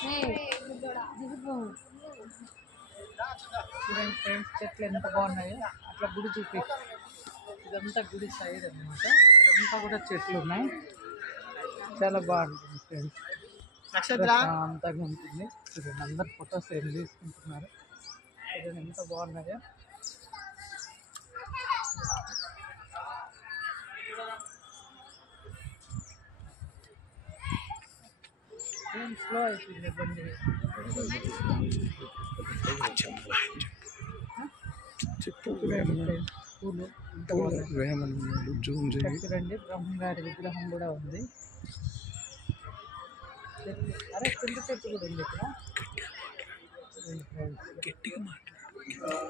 చూడండి ఫ్రెండ్స్, చెట్లు ఎంత బాగున్నాయో. అట్లా గుడి చూపి. ఇదంతా గుడి సైడ్ అనమాట. ఇక్కడంతా కూడా చెట్లు ఉన్నాయి. చాలా బాగుంటుంది ఫ్రెండ్స్. ప్రశాంతంగా ఉంటుంది. చూడండి, అందరు ఫొటోస్ ఏం తీసుకుంటున్నారు. చూడండి ఎంత బాగున్నాయో. ఏం స్లో అయిపోయింది బండి. పూలు చూడండి, బ్రహ్మంగారి విగ్రహం కూడా ఉంది. చెట్టు, అరే చింత చెట్టు కూడా ఉంది ఇక్కడ.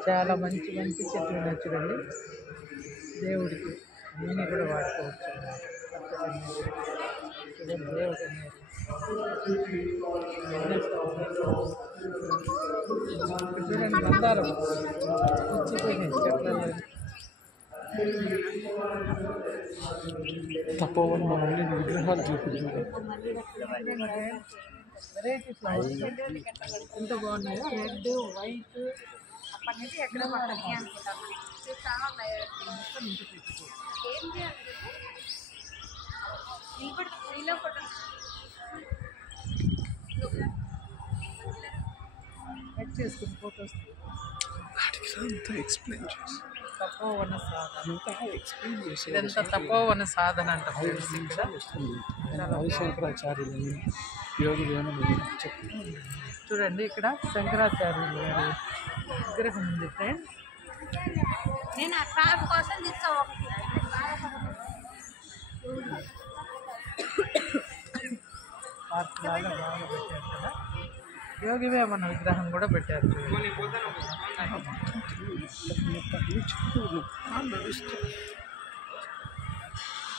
చాలా మంచి మంచి చెట్లు ఉన్నాయి చూడండి. దేవుడికి నేను కూడా వాడుకోవచ్చు. చూడండి, దేవుడు చూడండి, మందారం పుచ్చిపోయినాయి చెట్లలో. తపోవనం విగ్రహాలు చూపించారు. వెరైటీ ఫ్లవర్స్ ఎంత బాగున్నాయో. రెడ్, వైట్, ఎక్కడ కట్ చేసుకుని ఫోటోస్. ఎక్స్ప్లెయిన్ చేసి తపోవన సాధన. ఎక్స్ప్లెయిన్ చేసి ఇదంతా తపోవన సాధన అంట ఫ్రెండ్స్. ఇక్కడ శంకరాచార్యులు యోగి వేమన చూడండి, ఇక్కడ శంకరాచార్యులు గారి విగ్రహం ఉంది ఫ్రెండ్స్. నేను ఆ కార్ కోసం తీసుకో. పార్క్ లాగా బాగా పెట్టారు కదా. యోగి వేమన విగ్రహం కూడా పెట్టారు చూడండి.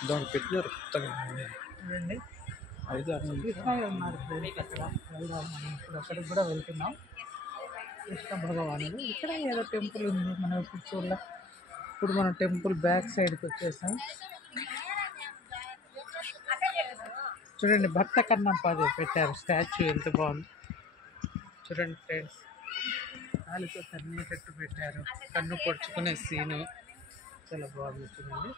దాన్ని పెట్టినారు కొత్తగా. చూడండి, 5-6 మంది కృష్ణయ్య ఉన్నారు ఫ్రెండ్స్. అక్కడ వెళ్దాం, మనం ఇప్పుడు అక్కడికి కూడా వెళ్తున్నాం. కృష్ణ భగవానుడు. ఇక్కడ ఏదో టెంపుల్ ఉంది మనం ఇప్పుడు చూడాల. ఇప్పుడు మనం టెంపుల్ బ్యాక్ సైడ్కి వచ్చేసాం. చూడండి, భక్త కన్నప్పది పెట్టారు స్టాచ్యూ, ఎంత బాగుంది చూడండి ఫ్రెండ్స్. కాలుతో తన్నేటట్టు పెట్టారు. కన్ను పొడుచుకునే సీను చాలా బాగుంది చూడండి.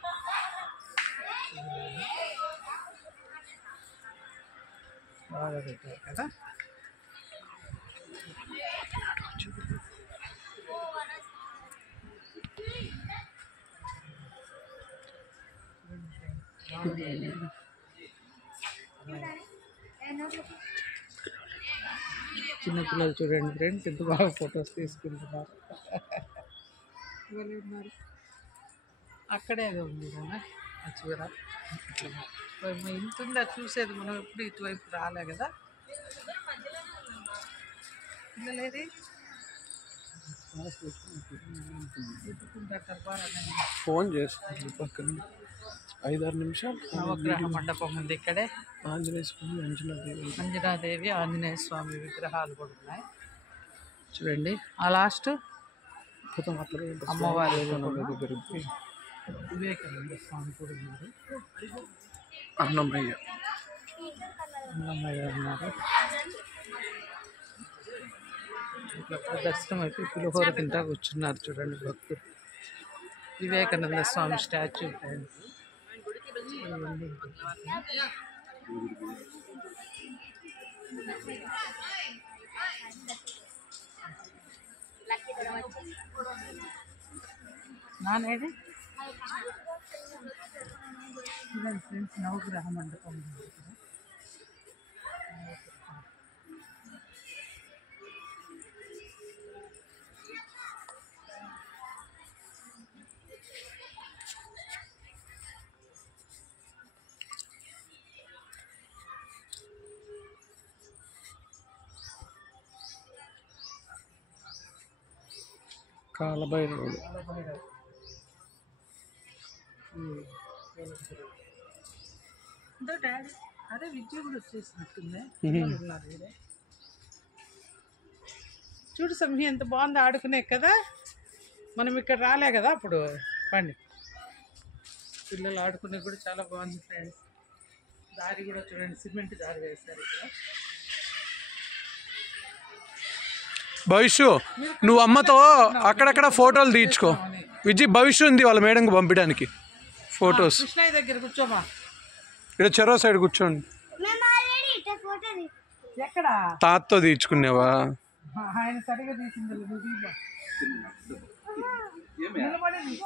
బాగా పెట్టారు కదా. చిన్నపిల్లలు చూడండి ఫ్రెండ్స్, ఎంత బాగా ఫొటోస్ తీసుకుంటున్నారు. అక్కడే ఉంది కదా ఆ చివర. ఇంత ఉందా చూసేది. మనం ఎప్పుడు ఇటువైపు రాలే కదా. పిల్లలేది ఫోన్ చేస్తారు పక్కన. 5-6 నిమిషాలు. నవగ్రహ మండపం ఉంది ఇక్కడే. ఆంజనేయ స్వామి, అంజనాదేవి, ఆంజనేయ స్వామి విగ్రహాలు కూడా ఉన్నాయి చూడండి. ఆ లాస్ట్ అమ్మవారి వివేకానంద స్వామి కూడా ఉన్నారు. అన్నమయ్య ఉన్నారు. ఇట్లా దర్శనం అయిపోయి పులిహోర తింటా కూర్చున్నారు చూడండి భక్తులు. Vivekananda Swami statue friends. నానేది friends, నవగ్రహ మండపం ఉంది ఇక్కడ. కాలభైరవుడు. డాడీ అదే విద్య కూడా వచ్చేసినట్టుంది. చూడు సమీ, ఎంత బాగుంది ఆడుకునే కదా. మనం ఇక్కడ రాలే కదా అప్పుడు. పండి పిల్లలు ఆడుకునే కూడా చాలా బాగుంది ఫ్రెండ్స్. దారి కూడా చూడండి, సిమెంట్ దారి వేస్తారు ఇక్కడ. భవిష్యు నువ్వు అమ్మతో అక్కడక్కడ ఫోటోలు తీయించుకో. విజయ్ భవిష్యు ఉంది వాళ్ళ మేడంకి పంపించడానికి ఫొటోస్. కృష్ణయ్య దగ్గర కూర్చోమా. ఇక్కడ చెరో సైడ్ కూర్చోండి. ఎక్కడ తాతతో తీయించుకునేవా? ఆయన సరిగా తీసింది నిలబడి